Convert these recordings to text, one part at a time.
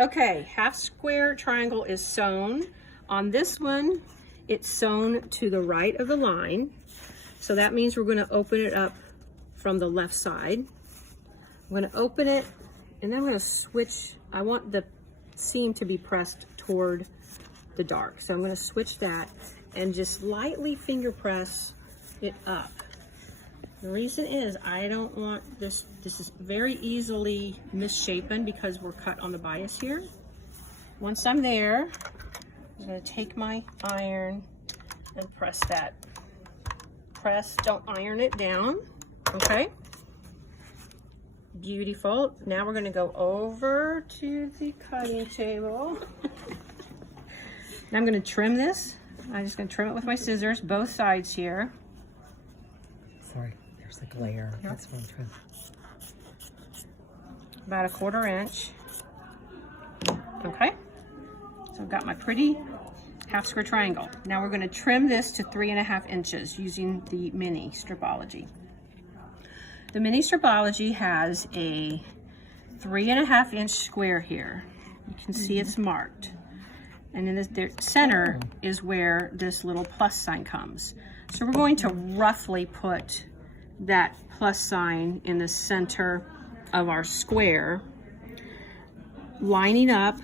Okay, half square triangle is sewn. On this one, it's sewn to the right of the line. So that means we're going to open it up from the left side. I'm going to open it, and then I'm going to switch. I want the seam to be pressed toward the dark. So I'm going to switch that and just lightly finger press it up. The reason is I don't want this is very easily misshapen because we're cut on the bias here. Once I'm there, I'm going to take my iron and press that. Press, don't iron it down, okay? Beautiful. Now we're going to go over to the cutting table. Now I'm going to trim this. I'm just going to trim it with my scissors, both sides here. Sorry. There's the glare. Yep. That's what I'm trying. About 1/4 inch. Okay. So I've got my pretty half square triangle. Now we're going to trim this to 3.5 inches using the mini Stripology. The mini Stripology has a 3.5 inch square here. You can see it's marked. And in the center is where this little plus sign comes. So we're going to roughly put that plus sign in the center of our square, lining up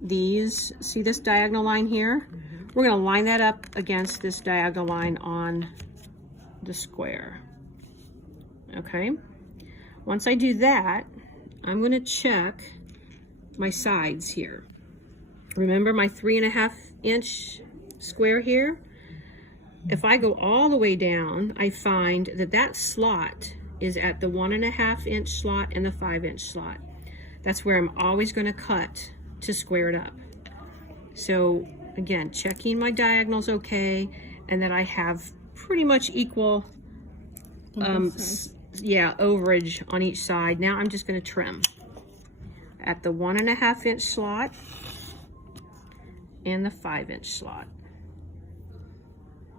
these, see this diagonal line here? We're going to line that up against this diagonal line on the square. Okay, once I do that, I'm going to check my sides here. Remember my 3.5 inch square here? If I go all the way down, I find that that slot is at the 1.5 inch slot and the 5 inch slot. That's where I'm always going to cut to square it up. So again, checking my diagonals okay, and that I have pretty much equal overage on each side. Now I'm just going to trim at the 1.5 inch slot and the 5 inch slot.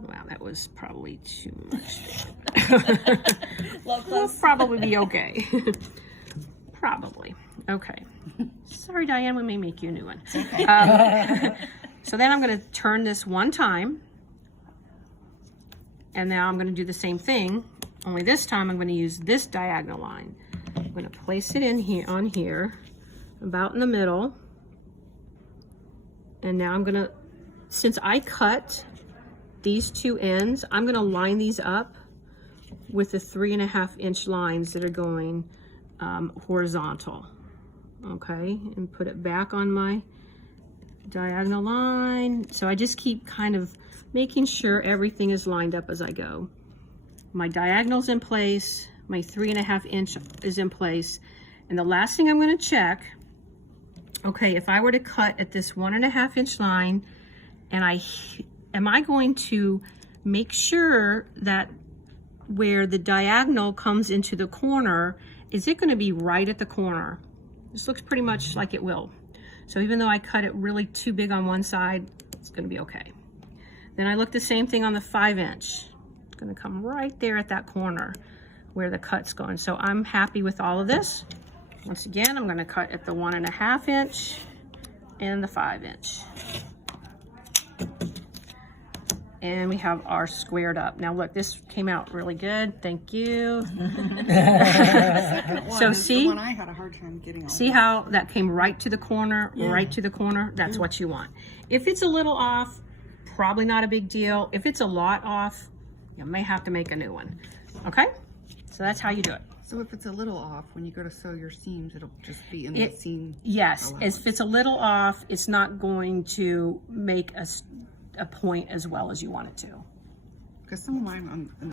Wow, that was probably too much. We'll probably be okay. Probably. Okay. Sorry, Diane, we may make you a new one. Okay. So then I'm going to turn this one time. And now I'm going to do the same thing, only this time I'm going to use this diagonal line. I'm going to place it in here, on here, about in the middle. And now I'm going to, since I cut these two ends, I'm going to line these up with the 3.5 inch lines that are going horizontal. Okay, and put it back on my diagonal line. So I just keep kind of making sure everything is lined up as I go. My diagonal's in place, my 3.5 inch is in place, and the last thing I'm going to check, okay, if I were to cut at this 1.5 inch line, and am I going to make sure that where the diagonal comes into the corner, is it going to be right at the corner? This looks pretty much like it will. So even though I cut it really too big on one side, it's going to be okay. Then I look the same thing on the 5 inch. It's going to come right there at that corner where the cut's going. So I'm happy with all of this. Once again, I'm going to cut at the 1.5 inch and the 5 inch. And we have our squared up. Now look, this came out really good. Thank you. So see, the one I had a hard time getting on. See how that came right to the corner, right to the corner? That's what you want. If it's a little off, probably not a big deal. If it's a lot off, you may have to make a new one. Okay? So that's how you do it. So if it's a little off, when you go to sew your seams, it'll just be in the seam. Yes, allowance. if it's a little off, it's not going to make a point as well as you want it to. Because some of mine